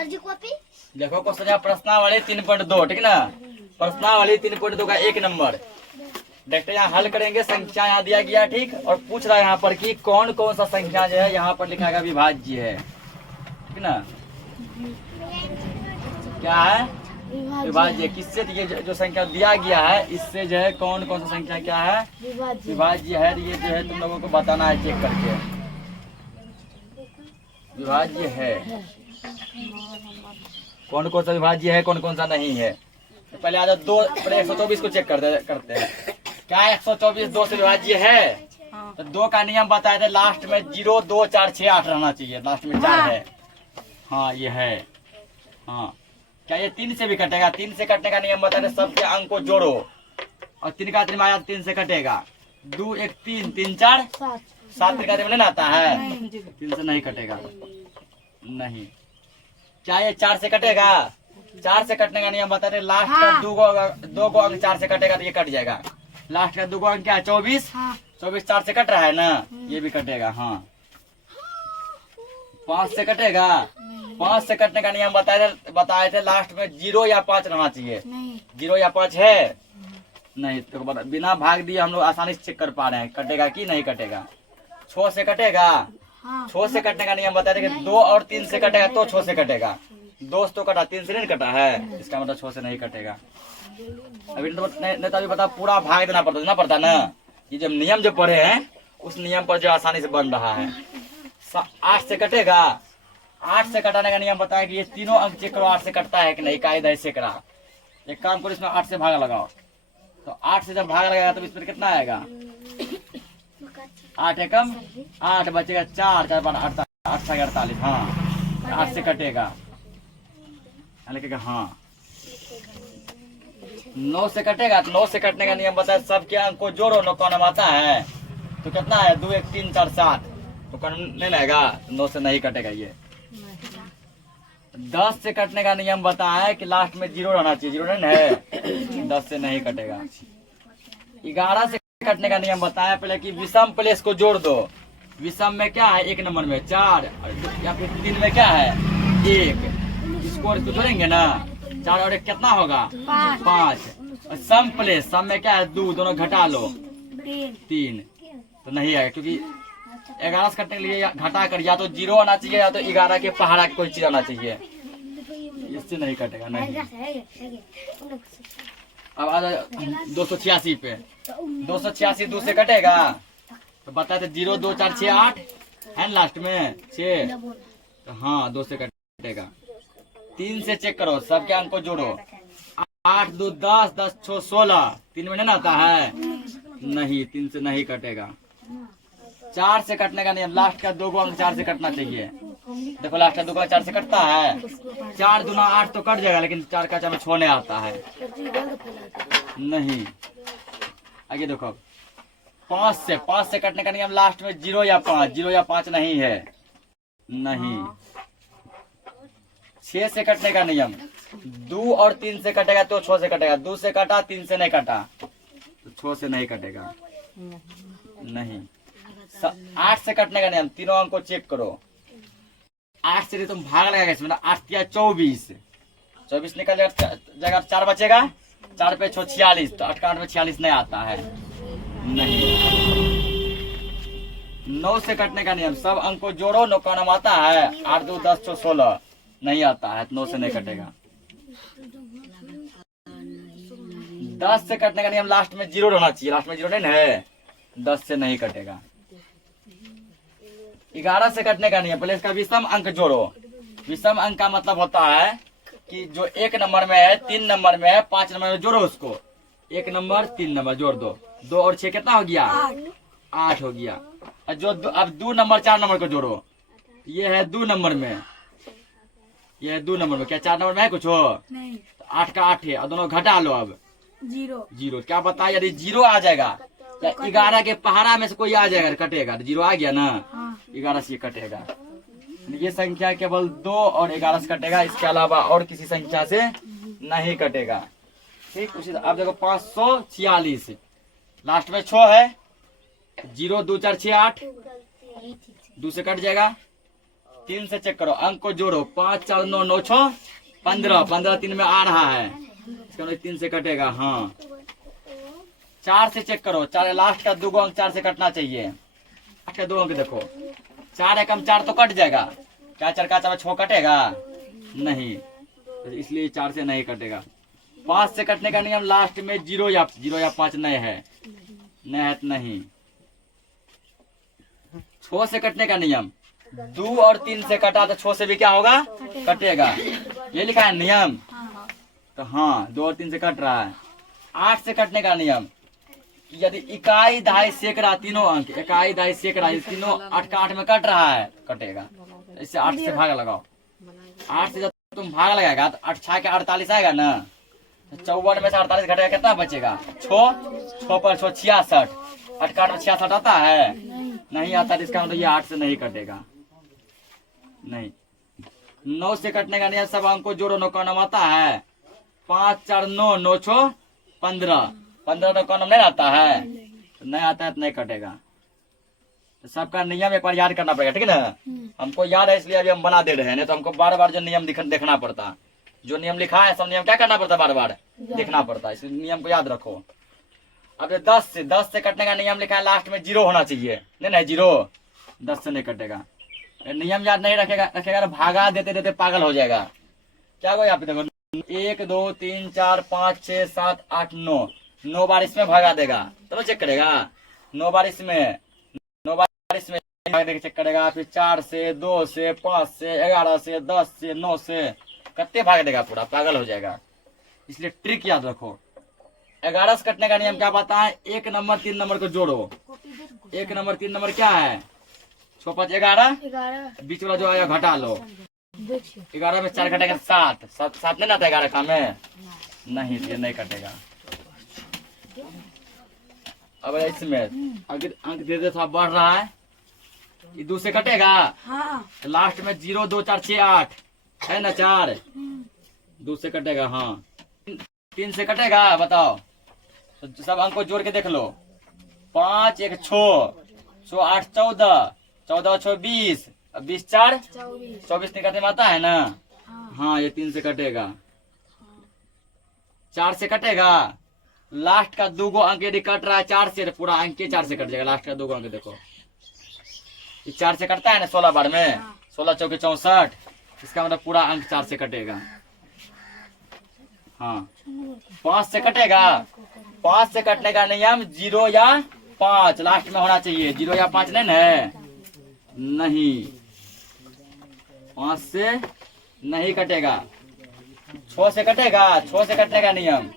Sir जी copy देखो question है प्रश्नावली 3.2, ठीक ना। प्रश्नावली 3.2 का 1 नंबर देखते हैं, यहाँ हल करेंगे। संख्या यहाँ दिया गया, ठीक। और पूछ रहा है यहाँ पर कि कौन कौन सा संख्या जो है यहाँ पर लिखा है विभाज्य है, ठीक ना। क्या है विभाज्य। किससे ये जो संख्या दिया गया है इससे जो है कौन कौन सा संख्या क्या है विभाज्य है। ये जो है तुम लोगों को बताना है चेक करके विभाज्य है, कौन कौन सा विभाज्य है, कौन कौन सा नहीं है। तो पहले आ जाओ दो, पहले 124 को चेक करते हैं। क्या 124 2 से विभाज्य है? तो 2 का नियम बताए थे, लास्ट में 0 2 4 6 8 रहना चाहिए, लास्ट में 4 है। हाँ ये है। हाँ क्या ये 3 से भी कटेगा? 3 से कटने का नियम बताए थे, सबके अंक को जोड़ो और 3 का 3 से कटेगा। 2 1 3 3 4 7 का नहीं आता है, 3 से नहीं कटेगा। नहीं। क्या ये 4 से कटेगा? 4 से कटने का नियम बता रहे, लास्ट का 2 को अंक 4 से कटेगा तो ये कट जाएगा। लास्ट का 2 को अंक क्या है 24, 24 4 से कट रहा है ना, ये भी कटेगा। हाँ 5 से कटेगा? 5 से कटने का नियम बताए थे, लास्ट में 0 या 5 रहना चाहिए। 0 या 5 है नहीं, तो बिना भाग दिए हम लोग आसानी से चेक कर पा रहे हैं कटेगा कि नहीं कटेगा। 6 से कटेगा? 6 से कटने का नियम बताया था कि 2 और 3 से कटेगा तो 6 से कटेगा। 2 तो कटा, 3 से नहीं कटा है, इसका मतलब 6 से नहीं कटेगा। अभी नहीं तो अभी बता, पूरा भाग देना पड़ता ना। ये जब नियम जो पढ़े हैं उस नियम पर जो आसानी से बन रहा है। 8 से कटेगा? 8 से कटाने का नियम बताया कि ये तीनों अंक चेक करो 8 से कटता है कि नहीं, कायदा ऐसे करा। एक काम करो, इसमें 8 से भागा लगाओ, तो 8 से जब भागा लगेगा तो इसमें कितना आएगा? 8 एकम 8 बचेगा, 4 4 8 48। हाँ 8 से कटेगा, लिखेगा। हाँ 9 से कटेगा? तो 9 से कटने का नियम बताया, सबके अंक को जोड़ो, 9 कौन आता है तो कितना है 2 1 3 4 7, तो कौन नहीं लगेगा, 9 से नहीं कटेगा ये। 10 से कटने का नियम बताया है कि लास्ट में 0 रहना चाहिए, 0 नहीं है, 10 से नहीं कटेगा। 11 से कटने का नियम बताया पहले कि विषम प्लेस को जोड़ दो। विषम में क्या है? 1 नंबर में 4 या फिर 3 में क्या है 1, इसको जोड़ेंगे ना, 4 और 1 कितना होगा 5। और सम प्लेस, सम में क्या है 2, दोनों घटा लो 3, तो नहीं आएगा, क्योंकि 11 से कटने के लिए घटा कर या तो 0 आना चाहिए या तो 11 के पहाड़ा कोई चीज आना चाहिए, इससे नहीं कटेगा। नहीं। अब आ जाओ 286 पे। 286 2 से कटेगा? तो बताए थे 0 2 4 6 8 है ना, लास्ट में 6, तो हाँ 2 से कटेगा। 3 से चेक करो, सबके अंक को जोड़ो। 8 2 10 10 6 16, 3 में नहीं आता है, नहीं, 3 से नहीं कटेगा। 4 से कटने का नियम, लास्ट का 2 को अंक 4 से कटना चाहिए। देखो लास्ट का 2 को 4 से कटता है, 4 दूना 8 तो कट जाएगा, लेकिन 4 का 4 में छोड़ने आता है नहीं। आगे देखो 5 से कटने का नियम, लास्ट में 0 या 5, 0 या 5 नहीं है, नहीं। 6 से कटने का नियम, 2 और 3 से कटेगा तो 6 से कटेगा। 2 से कटा, 3 से नहीं कटा तो 6 से नहीं कटेगा, नहीं। 8 से कटने का नियम, तीनों अंक को चेक करो। 8 से तुम भाग लगाएगा इसमें, 8 या 24, 24 निकल जाएगा, 4 बचेगा, 4 पे 6 46, तो 8 का 8 में 46 नहीं आता है, नहीं। 9 से कटने का नियम, सब अंक को जोड़ो, 9 का नाम आता है, 8 2 10 6 16 नहीं आता है, 9 से नहीं कटेगा। 10 से कटने का नियम, लास्ट में 0 रहना चाहिए, लास्ट में 0 नहीं है, 10 से नहीं कटेगा। 11 से कटने का नियम, पहले इसका विषम अंक जोड़ो। विषम अंक का मतलब होता है कि जो 1 नंबर में है, 3 नंबर में है, 5 नंबर में जोड़ो उसको। 1 नंबर 3 नंबर जोड़ दो, 2 और 6 कितना हो गया 8 हो गया। और जो अब 2 नंबर 4 नंबर को जोड़ो, ये है 2 नंबर में, ये है 2 नंबर में, क्या 4 नंबर में है कुछ हो नहीं, तो 8 का 8 है, और दोनों घटा लो, अब 0। क्या बताया, यदि 0 आ जाएगा या 11 के पहाड़ा में से कोई आ जाएगा, कटेगा, 0 आ गया ना, 11 से कटेगा। ये संख्या केवल 2 और 11 से कटेगा, इसके अलावा और किसी संख्या से नहीं कटेगा, ठीक। उसी अब देखो 546, लास्ट में 6 है, 0 2 4 6 8, 2 से कट जाएगा, 3 से चेक करो, अंक को जोड़ो, 5 4 9 9 6 15, 15 3 में आ रहा है, इसका मतलब 3 से कटेगा। हाँ 4 से चेक करो, 4 लास्ट का 2 अंक 4 से कटना चाहिए। 8 के 2 अंक देखो, 4 एकम 4 तो कट जाएगा, क्या 4 का 4 6 कटेगा नहीं, तो इसलिए 4 से नहीं कटेगा। 5 से कटने का नियम लास्ट में 0 या 5 नए है, नए है तो नहीं। 6 से कटने का नियम, 2 और 3 से कटा तो 6 से भी क्या होगा, कटेगा। ये लिखा है नियम, तो हाँ 2 और 3 से कट रहा है। 8 से कटने का नियम, यदि इकाई दहाई सैकड़ा तीनों अंक, इकाई दहाई सैकड़ा तीनों 8 का 8 में कट रहा है, कटेगा। इससे 8 से भाग लगाओ, 8 से जब तुम भाग लगाएगा तो 8 6 के 48 आएगा ना, 54 में से 48 घटेगा, कितना बचेगा 6 पर 6 66, 8 का 8 में 66 आता है, नहीं आता, इसका मतलब ये 8 से नहीं कटेगा। नहीं। 9 से कटने का नियम, सब अंक को जोड़ो, 9 का नाम आता है, 5 4 9 9 6 15, 15 9 का नाम नहीं आता है, तो नहीं आता है तो नहीं कटेगा। तो सबका नियम एक बार याद करना पड़ेगा, ठीक है ना। हमको याद है इसलिए अभी हम बना दे रहे हैं, नहीं तो हमको बार बार जो नियम देखना पड़ता, जो नियम लिखा है सब नियम क्या करना पड़ता, बार बार देखना पड़ता, इसलिए नियम को याद रखो। अब 10 से कटने का नियम लिखा है, लास्ट में 0 होना चाहिए, नहीं 0, 10 से नहीं कटेगा। नियम याद नहीं रखेगा तो भागा देते देते पागल हो जाएगा। क्या को यहाँ पे देखो, 1 2 3 4 5 6 7 8 9 बार इसमें भागा देगा, चलो चेक करेगा, 9 बार इसमें, 9 बार इसमें चेक करेगा, फिर 4 से 2 से 5 से 11 से 10 से 9 से, कत्ते भाग देगा, पूरा पागल हो जाएगा। इसलिए ट्रिक याद रखो। 11 से कटने का नियम क्या बताए, 1 नंबर 3 नंबर को जोड़ो, 1 नंबर 3 नंबर क्या है, 6 5 11, बीच वाला जो आया घटा लो, 11 में 4 घटेगा 7, 7 नहीं आता 11 का में, नहीं, ये नहीं कटेगा। अब इसमें अंक धीरे धीरे थोड़ा बढ़ रहा है, ये 2 से कटेगा, तो लास्ट में 0 2 4 6 8 है ना, 4 2 से कटेगा। हाँ 3 से कटेगा, बताओ, तो सब अंक को जोड़ के देख लो, 5 1 6 6 8 14, 14 6 20, 20 4 24 निकलने में आता है ना। हाँ ये 3 से कटेगा। 4 से कटेगा, लास्ट का 2 अंक यदि कट रहा है 4 से, पूरा अंक के 4 से कट जाएगा, लास्ट का 2 अंक देखो, ये 4 से कटता है ना 16 बार में, 16 चौके 64, इसका मतलब पूरा अंक 4 से कटेगा। हाँ 5 से कटेगा, 5 से कटने का नियम 0 या 5 लास्ट में होना चाहिए, 0 या 5 नहीं है, नहीं 5 से नहीं कटेगा। 6 से कटेगा, 6 से कटने का नियम,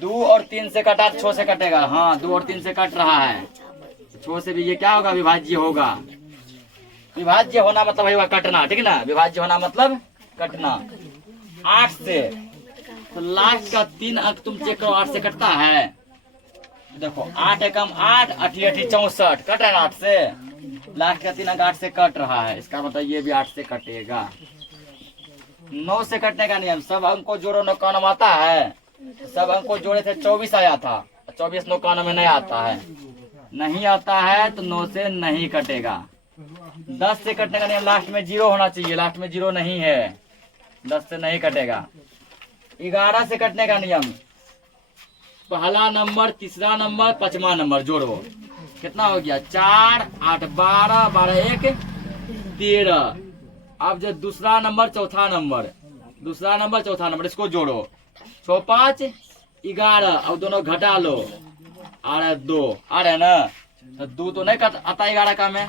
2 और 3 से कटा 6 से कटेगा। हाँ 2 और 3 से कट रहा है, 6 से भी ये क्या होगा, विभाज्य होगा। विभाज्य होना मतलब है कटना, ठीक है ना, विभाज्य होना मतलब कटना। 8 से, तो लास्ट का 3 अंक तुम चेक करो, 8 से कटता है, देखो 8 एकम 8 8 8 64 कट रहा है 8 से, लास्ट का 3 अंक 8 से कट रहा है, इसका मतलब ये भी 8 से कटेगा। 9 से कटने का नियम, सब अंक को जोड़ो, 9 का नाम आता है, सब अंक को जोड़े थे 24 आया था, 24 9 का नाम में नहीं आता है, नहीं आता है तो 9 से नहीं कटेगा। 10 से कटने का नियम, लास्ट में 0 होना चाहिए, लास्ट में 0 नहीं है, 10 से नहीं कटेगा। 11 से कटने का नियम, पहला नंबर, तीसरा नंबर, 5वां नंबर जोड़ो, कितना हो गया, 4 8 12 12 1 13। अब जो दूसरा नंबर चौथा नंबर, दूसरा नंबर चौथा नंबर, इसको जोड़ो, 6 5 11, अब दोनों घटा लो, आ रहा है 2, आ रहा है ना, तो 2 तो नहीं आता 11 का में,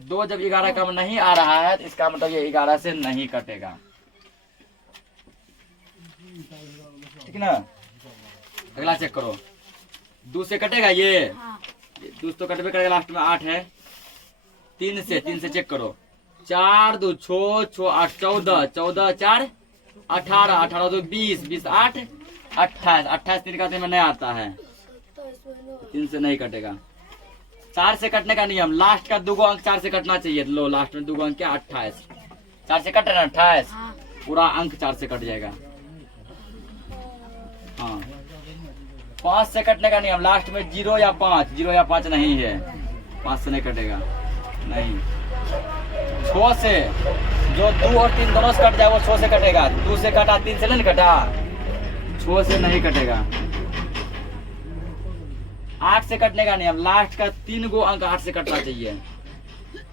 2 जब 11 का में नहीं आ रहा है तो इसका मतलब ये 11 से नहीं कटेगा, ठीक ना। अगला चेक करो, 2 से कटेगा, ये 2 तो कटबे करेगा, लास्ट में 8 है। 3 से चेक करो, 4 2 6 6 8 14 14 4 18 18 2 20 20 8 28 28 3 का में नहीं आता है, 3 से नहीं कटेगा। 4 से कटने का नियम, लास्ट का 2 अंक 4 से कटना चाहिए, लो लास्ट में 2 अंक क्या, 28, 4 से कट रहा है 28, पूरा अंक 4 से कट जाएगा। हाँ 5 से कटने का नियम, लास्ट में 0 या 5, 0 या 5 नहीं है, 5 से नहीं कटेगा, नहीं। 6 से जो 2 और 3 दोनों से कट जाए वो 6 से कटेगा। 2 से कटा, 3 से नहीं कटा, 6 से नहीं कटेगा। 8 से कटने का नहीं। अब लास्ट का 3 गो अंक 8 से कटना चाहिए।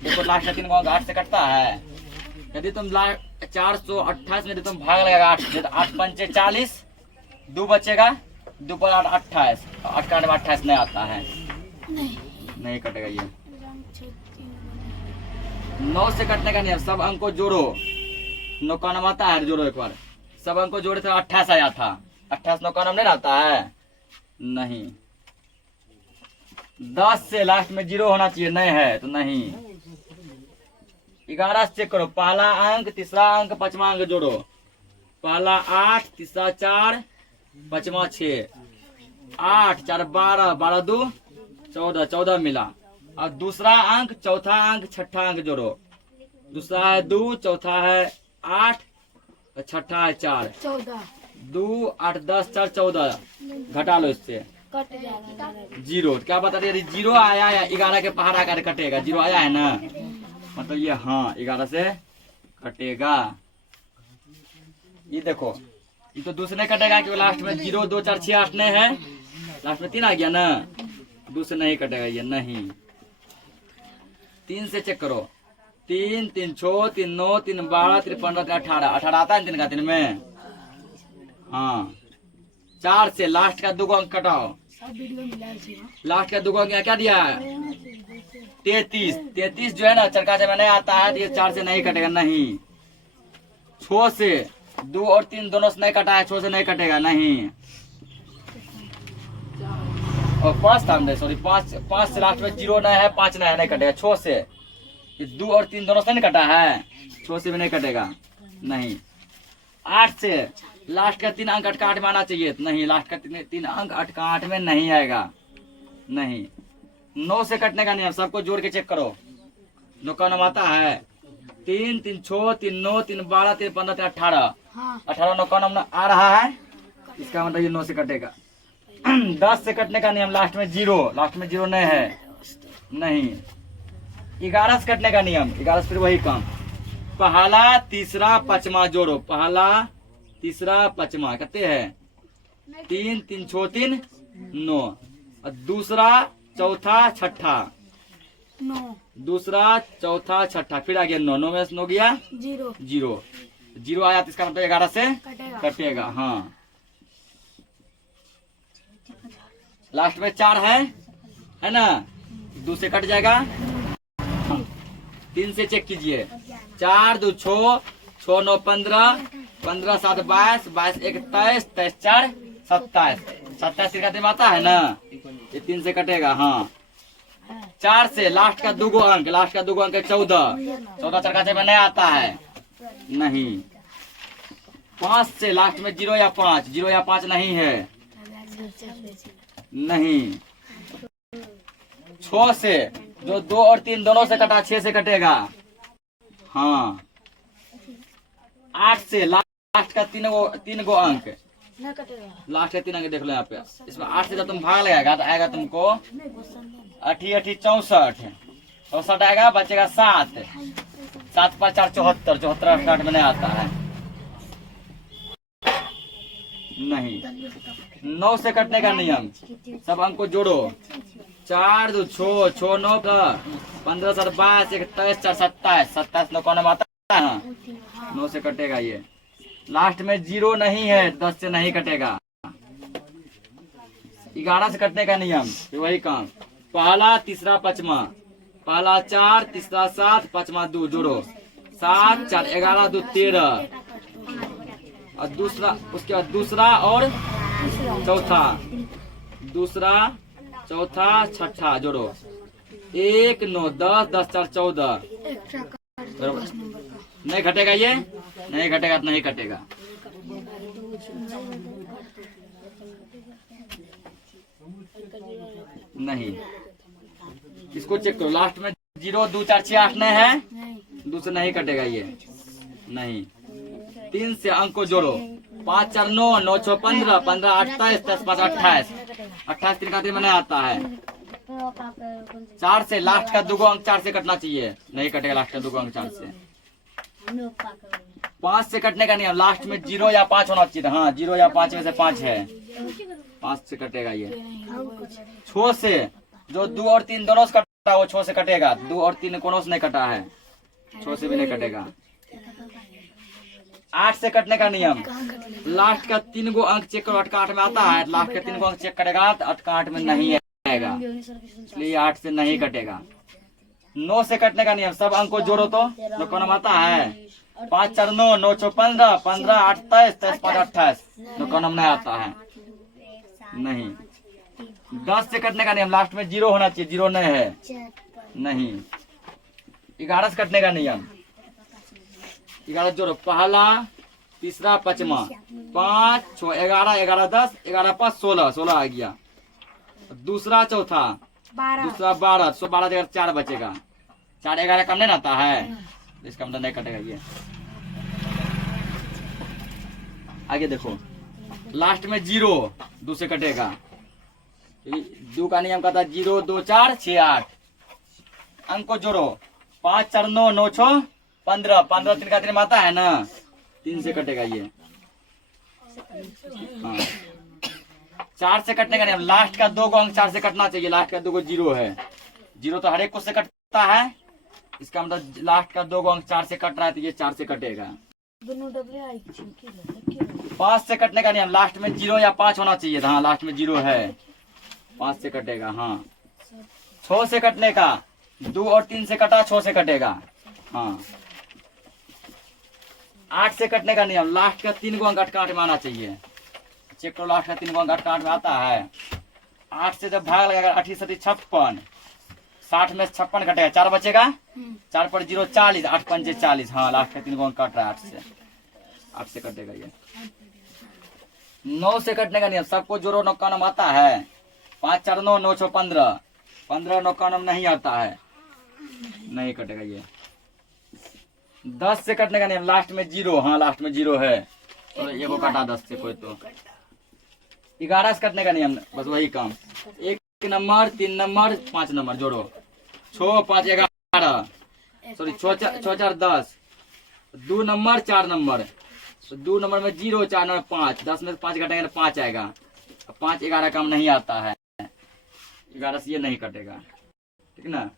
देखो लास्ट का 3 गो अंक 8 से कटता है। यदि तुम 428 में तुम भाग लगेगा 8 से, तो 8 पंचे 40, 2 बचेगा, 2 पर 8 28, 8 का 28 नहीं आता है, नहीं कटेगा ये। 9 से कटने का नहीं। सब अंक को जोड़ो, 9 का नाम आता है, जोड़ो एक बार। सब अंक को जोड़े तो 28 आया था। 28 9 का नाम नहीं आता है, नहीं। 10 से लास्ट में 0 होना चाहिए, नहीं है तो नहीं। 11 से चेक करो। पहला अंक, तीसरा अंक, पांचवा अंक जोड़ो। पहला 8, तीसरा 4, पांचवा 6, 8 4 12, 12 2 14, 14 मिला। और दूसरा अंक, चौथा अंक, छठा अंक जोड़ो। दूसरा है 2, चौथा है 8, और छठा है 4, 2 8 10 4 14, घटा लो इससे, 0। क्या बता रही, 0 आया या 11 के पहाड़ आकर कटेगा? 0 आया है ना, मतलब ये हाँ 11 से कटेगा। ये देखो, ये तो दूसरे कटेगा क्योंकि लास्ट में 0 2 4 6 8 नहीं है, लास्ट में 3 आ गया ना, दूसरे नहीं कटेगा ये, नहीं। 3 से चेक करो। 3 3 6 3 9 3 12 3 15 3 18, 18 आता है 3 का 3 में, हाँ। 4 से लास्ट का 2 अंक कटाओ। लास्ट का 2 अंक क्या दिया है? 33। 33 जो है ना चरकाचे में नहीं आता है, तो ये 4 से नहीं कटेगा, नहीं। 6 से 2 और 3 दोनों से नहीं कटा है, 6 से नहीं कटेगा, नहीं। और 5 था, सॉरी 5 से लास्ट में 0 नहीं है, 5 नहीं है, नहीं कटेगा। 6 से 2 और 3 दोनों से नहीं कटा है, 6 से भी नहीं कटेगा, नहीं। 8 से लास्ट का 3 अंक 8 का 8 में आना चाहिए, नहीं। लास्ट का 3 अंक 8 का 8 में नहीं आएगा, नहीं। 9 से कटने का नहीं। अब सबको जोड़ के चेक करो। 9 का नाम आता है 3 3 6 3 9 3 12 3 15 3 18, 18 9 का नाम आ रहा है, इसका मतलब ये 9 से कटेगा। 10 से कटने का नियम, लास्ट में 0, लास्ट में 0 नहीं है, नहीं। 11 से कटने का नियम, 11 से फिर वही काम। पहला तीसरा पांचवा जोड़ो। पहला तीसरा पांचवा कहते हैं 3 3 6 3 9, और दूसरा चौथा छठा, 9, दूसरा चौथा छठा, फिर आ गया 9, 9 में से 9 गया 0, 0 आया, तो इसका मतलब 11 से कटेगा, हाँ। लास्ट में 4 है ना, 2 से कट जाएगा। 3 से चेक कीजिए। 4 2 6 6 9 15, 15 7 22, 22 1 23, 23 4 27, 27 का दिन आता है ना, ये 3 से कटेगा, हाँ। 4 से लास्ट का 2 अंक, लास्ट का 2 अंक 14, 14 चरकाचे में नहीं आता है, नहीं। 5 से लास्ट में 0 या 5, 0 या 5 नहीं है, नहीं। 6 से जो 2 और 3 दोनों से कटा, 6 से कटेगा, हाँ। 8 से लास्ट का 3 गो अंक, लास्ट का 3 अंक देख लो यहाँ पे। इसमें 8 से जब तुम भाग लगाएगा तो आएगा तुमको 8 8 64, 64 आएगा, बचेगा 7, 7 5 4 74, 74 8 में नहीं आता है, नहीं। 9 से कटने का नियम, सब अंक को जोड़ो। 4 2 6 6 9 का 15 7 22 1 23 4 27, 27 9 कौन आता है, 9 से कटेगा ये। लास्ट में 0 नहीं है, 10 से नहीं कटेगा। 11 से कटने का नियम, वही काम। पहला तीसरा पांचवा, पहला 4 तीसरा 7 पांचवा 2 जोड़ो। 7 4 11 2 13, और दूसरा, उसके बाद दूसरा और चौथा, दूसरा चौथा छठा जोड़ो। 1 9 10 10 4 14, नहीं घटेगा ये, नहीं घटेगा तो नहीं कटेगा। नहीं, इसको चेक करो। लास्ट में 0 2 4 6 8 नहीं है, 2 से नहीं कटेगा ये, नहीं। 3 से अंक को जोड़ो। 5 4 9 9 6 15, 15 8 23 10 5 28, 28 3 का 3 में नहीं आता है, 4 से लास्ट का 2 अंक 4 से कटना चाहिए, नहीं कटेगा लास्ट का 2 अंक 4 से। 5 से कटने का नियम, लास्ट में 0 या 5 होना चाहिए। हाँ 0 या 5 में से 5 है, 5 से कटेगा ये। 6 से जो 2 और 3 दोनों से कटा वो 6 से कटेगा, 2 और 3 कोनो से नहीं कटा है, 6 से भी नहीं कटेगा। 8 से कटने का नियम, लास्ट का 3 गो अंक चेक करो, अटका 8 में आता है, लास्ट का 3 गो अंक चेक करेगा तो अटका 8 में नहीं आएगा, इसलिए 8 से नहीं कटेगा। 9 से कटने का नियम, सब अंक को जोड़ो तो को नाम आता है, 5 4 9 9 6 15 15 8 23 23 5 28, को नाम नहीं आता है, नहीं। 10 से कटने का नियम, लास्ट में 0 होना चाहिए, 0 नहीं है, नहीं। 11 से कटने का नियम, 11 जोड़ो, पहला तीसरा पांचवा, 5 6 11 11 10 11 5 16 16 आ गया। दूसरा चौथा, दूसरा 12 12 जगह 4 बचेगा, 4 11 कम नहीं आता है, इसका मतलब नहीं कटेगा ये। आगे देखो, लास्ट में 0 2 से कटेगा, 2 का नियम कहता है 0 2 4 6 8, अंक को जोड़ो, 5 4 9 9 6 15 15 3 का 3 आता है ना, 3 से कटेगा ये। हाँ 4 से कटने का नियम, लास्ट का 2 अंक 4 से कटना चाहिए, लास्ट का 2 0 है, 0 तो हर एक को से कटता है, इसका मतलब लास्ट का 2 अंक 4 से कट रहा है तो ये 4 से कटेगा। 5 से कटने का नियम, लास्ट में 0 या 5 होना चाहिए, हाँ लास्ट में 0 है, 5 से कटेगा। हाँ 6 से कटने का, 2 और 3 से कटा 6 से कटेगा। हाँ 8 से कटने का नियम, लास्ट का 3 गो अंक अटका 8 में आना चाहिए, चेक करो लास्ट का 3 गो अंक अटका 8 में आता है। 8 से जब भाग लगेगा 8 7 56, 60 में 56 कटेगा, 4 बचेगा, 4 पर 0 40, 8 5 40, हाँ लास्ट का 3 गो अंक कट रहा है, 8 से कटेगा ये। 9 से कटने का नियम, सबको जोड़ो, नौ का नाम आता है, 5 4 9 9 6 15 15, नौ का नाम नहीं आता है, नहीं कटेगा ये। 10 से कटने का नियम, लास्ट में 0, हाँ लास्ट में 0 है, तो ये को काटा 10 से कोई तो। 11 से कटने का नियम, बस वही काम, 1 नंबर 3 नंबर 5 नंबर जोड़ो, 6 5 11 सॉरी 6 4 10, 2 नंबर 4 नंबर, 2 नंबर में 0 4 नंबर 5, 10 में 5 घटेंगे तो 5 आएगा, 5 11 काम नहीं आता है, 11 से ये नहीं कटेगा, ठीक ना।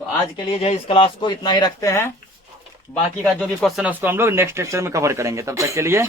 तो आज के लिए जो है इस क्लास को इतना ही रखते हैं, बाकी का जो भी क्वेश्चन है उसको हम लोग नेक्स्ट लेक्चर में कवर करेंगे, तब तक के लिए